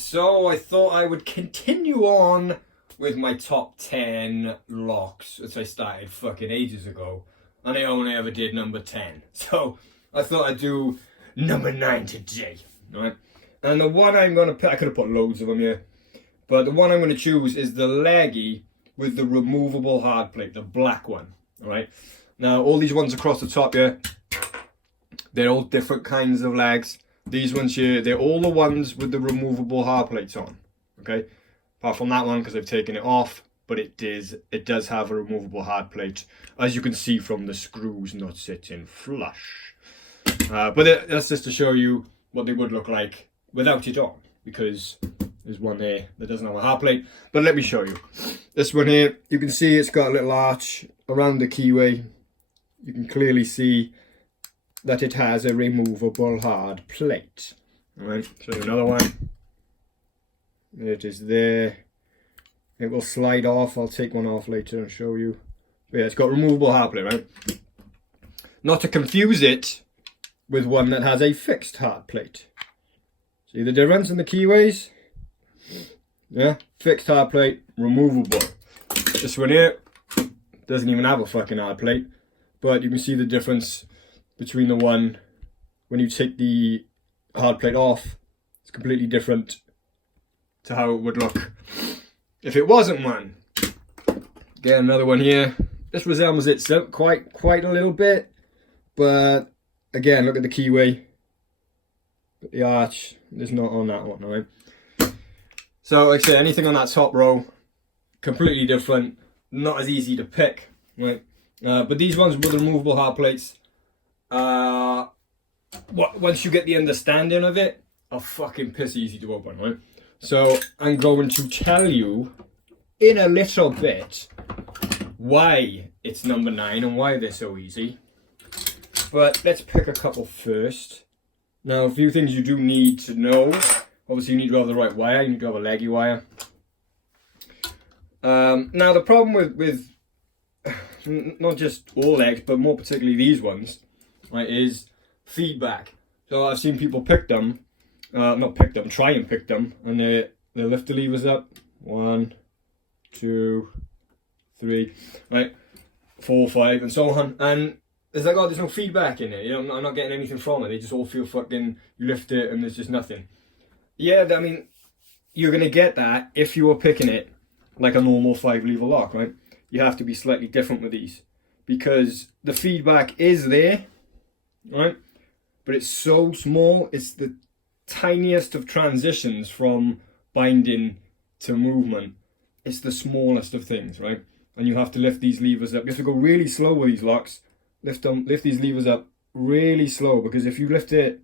so I thought I would continue on with my top 10 locks, which I started fucking ages ago, and I only ever did number 10. So I thought I'd do number 9 today, right? And the one I'm going to pick, I could have put loads of them here, but the one I'm going to choose is the Legge with the removable hard plate, the black one, alright? Now, all these ones across the top here, they're all different kinds of legs. These ones here, they're all the ones with the removable hard plates on, okay? Apart from that one, because I've taken it off, but it does have a removable hard plate, as you can see from the screws not sitting flush. But that's just to show you what they would look like without it on, because there's one there that doesn't have a hard plate. But let me show you. This one here, you can see it's got a little arch around the keyway. You can clearly see that it has a removable hard plate. Alright, show you another one. It is there. It will slide off. I'll take one off later and show you. But yeah, it's got removable hard plate, right? Not to confuse it with one that has a fixed hard plate. See the difference in the keyways? Yeah, fixed hard plate, removable. This one here doesn't even have a fucking hard plate, but you can see the difference between the one when you take the hard plate off. It's completely different to how it would look if it wasn't one. Get another one here. This resembles it quite a little bit, but again, look at the keyway. But the arch is not on that one, alright? So, like I said, anything on that top row, completely different, not as easy to pick, right? But these ones with the removable hard plates, once you get the understanding of it, are fucking piss easy to open, right? So I'm going to tell you in a little bit why it's number 9 and why they're so easy. But let's pick a couple first. Now, a few things you do need to know. Obviously, you need to have the right wire. You need to have a Legge wire. Now, the problem with not just all legs, but more particularly these ones, right, is feedback. So I've seen people pick them, try and pick them, and they lift the levers up. 1, 2, 3, right, 4, 5, and so on. And it's like, oh, there's no feedback in it. You know, I'm not getting anything from it. They just all feel fucking. You lift it, and there's just nothing. Yeah, I mean, you're gonna get that if you were picking it like a normal 5-lever lock, right? You have to be slightly different with these because the feedback is there, right? But it's so small. It's the tiniest of transitions from binding to movement. It's the smallest of things, right? And you have to lift these levers up. You have to go really slow with these locks. Lift these levers up really slow, because if you lift it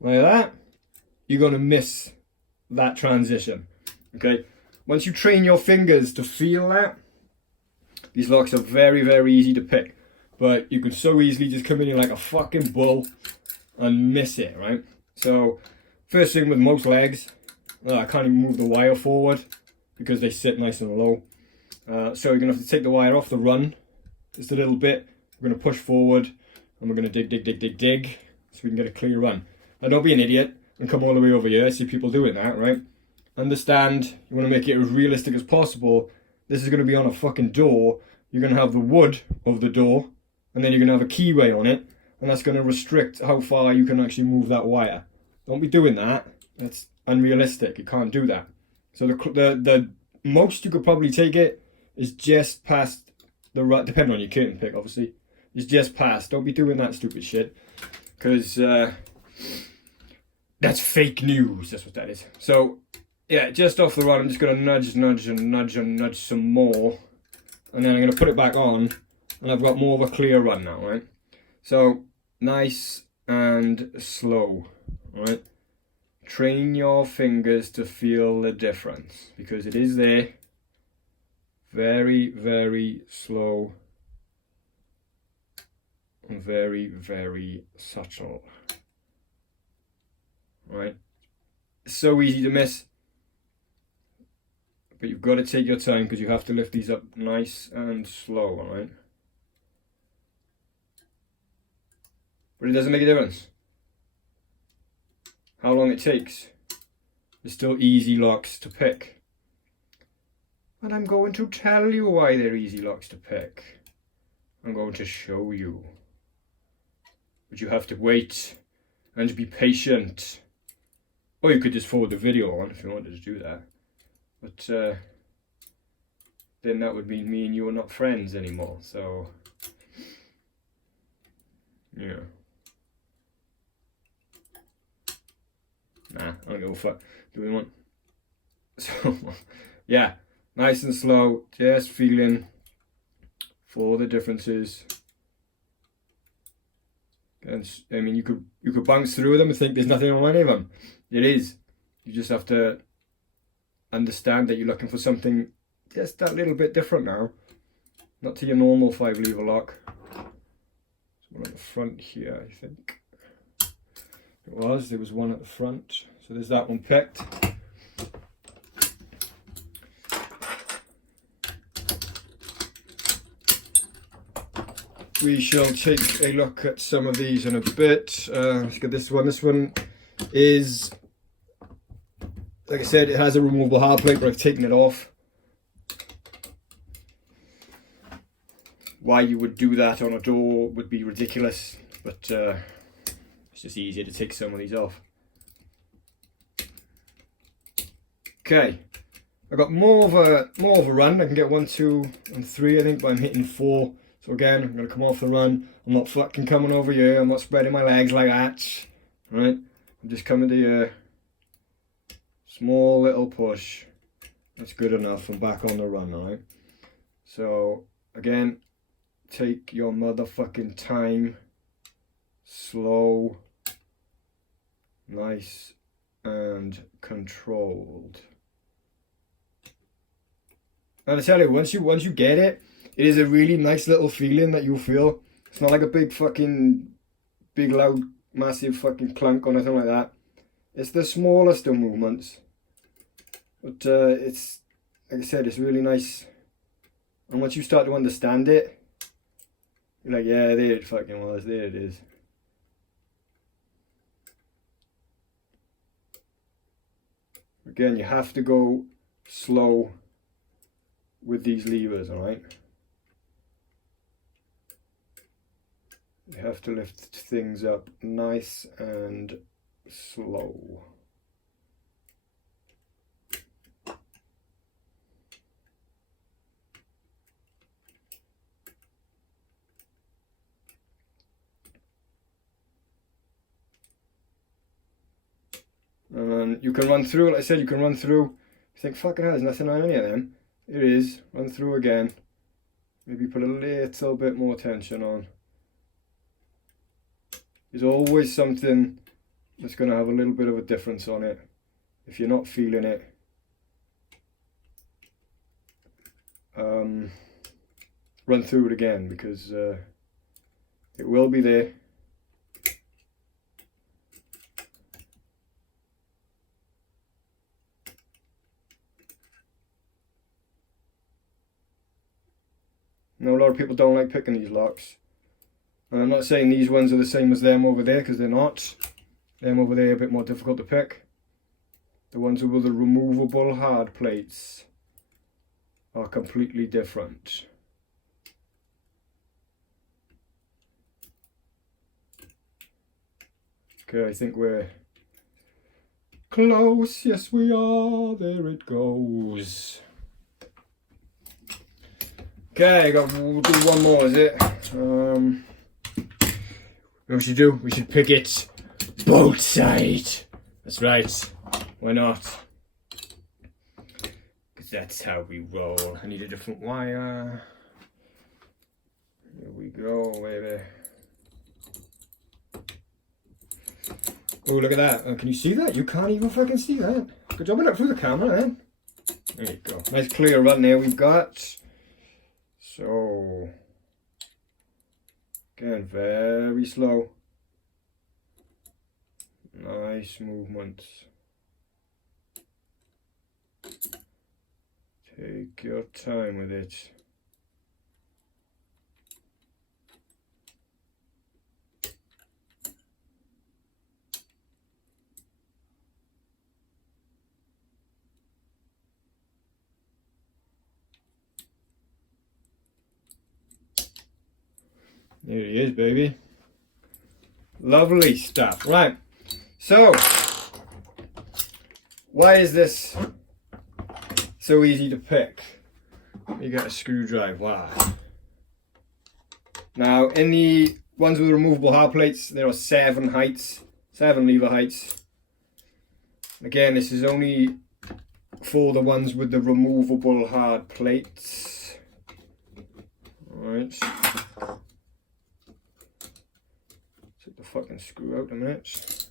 like that, you're going to miss that transition, okay? Once you train your fingers to feel that, these locks are very, very easy to pick. But you can so easily just come in here like a fucking bull and miss it, right? So, first thing with most legs, I can't even move the wire forward because they sit nice and low. So you're going to have to take the wire off the run just a little bit. We're going to push forward and we're going to dig so we can get a clear run. Now, don't be an idiot and come all the way over here. I see people doing that, right? Understand, you want to make it as realistic as possible. This is going to be on a fucking door. You're going to have the wood of the door, and then you're going to have a keyway on it, and that's going to restrict how far you can actually move that wire. Don't be doing that. That's unrealistic. You can't do that. So the most you could probably take it is just past the right, depending on your curtain pick, obviously. Is just past. Don't be doing that stupid shit, because that's fake news. That's what that is. So yeah, just off the run, I'm just going to nudge some more, and then I'm going to put it back on, and I've got more of a clear run now, right? So nice and slow, right? Train your fingers to feel the difference, because it is there. Very, very slow and very, very subtle, right? It's so easy to miss, but you've got to take your time because you have to lift these up nice and slow, alright? But it doesn't make a difference how long it takes. They're still easy locks to pick. And I'm going to tell you why they're easy locks to pick. I'm going to show you. But you have to wait and be patient. Or you could just forward the video on if you wanted to do that. But then that would mean me and you are not friends anymore. So, yeah. Nah, I don't give a fuck. Do we want? So, yeah, nice and slow, just feeling for the differences. And I mean, you could bounce through them and think there's nothing on any of them. It is. You just have to understand that you're looking for something just that little bit different now. Not to your normal 5-lever lock. There's one at the front here, I think. There was one at the front. So there's that one picked. We shall take a look at some of these in a bit. Let's get this one. This one is, like I said, it has a removable hard plate, but I've taken it off. Why you would do that on a door would be ridiculous, but it's just easier to take some of these off. Okay, I got more of a run. I can get 1, 2, and 3, I think, but I'm hitting 4. So again, I'm gonna come off the run. I'm not fucking coming over here. I'm not spreading my legs like that. Right? I'm just coming to you. Small little push. That's good enough. I'm back on the run, alright? So again, take your motherfucking time. Slow. Nice and controlled. And I tell you, once you get it, it is a really nice little feeling that you feel. It's not like a big loud, massive fucking clunk or anything like that. It's the smallest of movements. But it's, like I said, it's really nice. And once you start to understand it, you're like, yeah, there it fucking was, there it is. Again, you have to go slow with these levers, alright? You have to lift things up nice and slow. And you can run through, like I said, you can run through. You think, fucking hell, there's nothing on any of them. It is. Run through again. Maybe put a little bit more tension on. There's always something that's going to have a little bit of a difference on it. If you're not feeling it, run through it again, because it will be there. Now, a lot of people don't like picking these locks. And I'm not saying these ones are the same as them over there, because they're not. Them over there are a bit more difficult to pick. The ones with the removable hard plates are completely different. Okay, I think we're close. Yes, we are. There it goes. Okay, we'll do one more, is it? What we should do? We should pick it both sides. That's right. Why not? Because that's how we roll. I need a different wire. Here we go, baby. Oh, look at that. Can you see that? You can't even fucking see that. Good job of it through the camera, eh? There you go. Nice clear run there we've got. So, again, very slow. Nice movements. Take your time with it. There he is, baby. Lovely stuff. Right. So, why is this so easy to pick? You get a screwdriver. Wow. Now, in the ones with removable hard plates, there are 7 heights, 7 lever heights. Again, this is only for the ones with the removable hard plates. Alright. Take the fucking screw out a minute.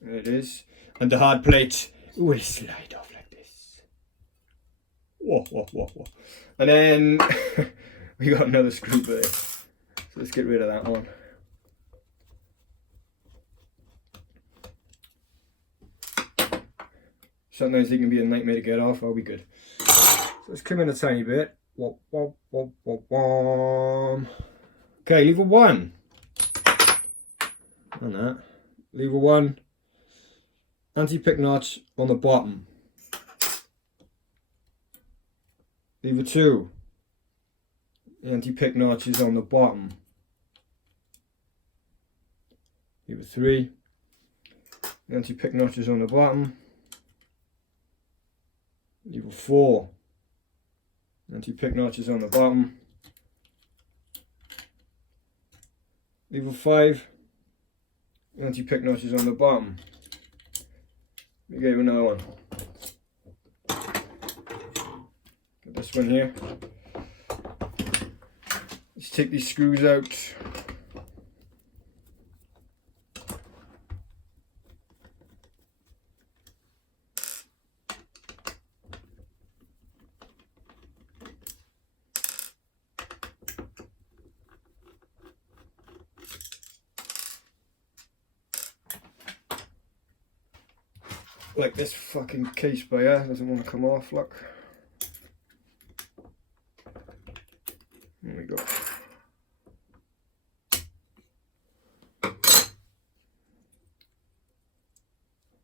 There it is. And the hard plate will slide off like this. Whoa, whoa, whoa, whoa. And then we got another screw there. So let's get rid of that one. Sometimes they can be a nightmare to get off. I'll be good. So let's come in a tiny bit. Okay, lever 1. And that. Lever 1. Anti-pick notch on the bottom. Lever 2. The anti-pick notch is on the bottom. Lever 3. The anti-pick notch is on the bottom. Lever 4. Anti-pick notch is on the bottom. Lever 5. Anti-pick notch is on the bottom. Let me get you another one. Get this one here. Let's take these screws out. Like this fucking case by here doesn't want to come off, look. There we go.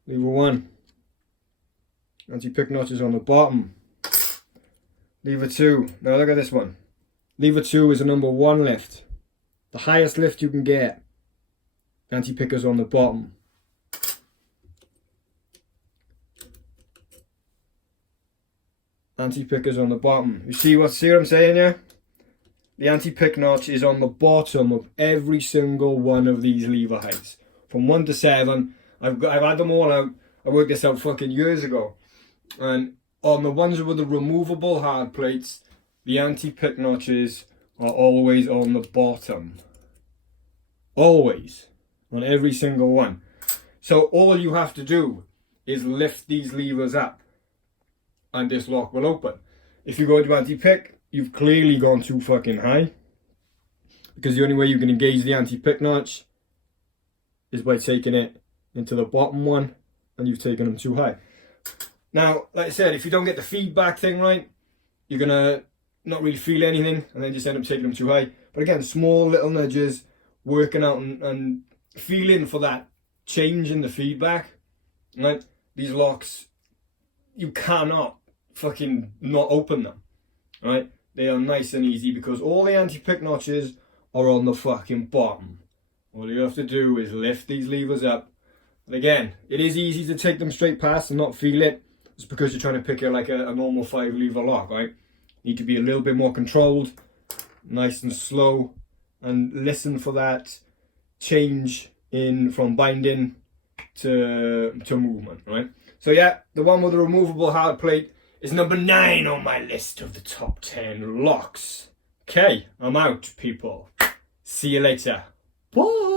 Lever 1. Anti-pick notch is on the bottom. Lever 2. Now look at this one. Lever 2 is a number 1 lift. The highest lift you can get. Anti-pickers on the bottom. Anti-pickers on the bottom. You see what I'm saying here? The anti-pick notch is on the bottom of every single one of these lever heights. From 1 to 7. I've had them all out. I worked this out fucking years ago. And on the ones with the removable hard plates, the anti-pick notches are always on the bottom. Always. On every single one. So all you have to do is lift these levers up and this lock will open. If you go to anti-pick, you've clearly gone too fucking high. Because the only way you can engage the anti-pick notch is by taking it into the bottom one, and you've taken them too high. Now, like I said, if you don't get the feedback thing right, you're gonna not really feel anything, and then just end up taking them too high. But again, small little nudges, working out and feeling for that change in the feedback, right? These locks, you cannot fucking not open them, right? They are nice and easy because all the anti-pick notches are on the fucking bottom. All you have to do is lift these levers up. And again, it is easy to take them straight past and not feel it. It's because you're trying to pick it like a normal 5 lever lock, right? You need to be a little bit more controlled, nice and slow, and listen for that change in from binding to movement, right? So yeah, the one with the removable hard plate is number 9 on my list of the top 10 locks. Okay, I'm out, people. See you later. Bye.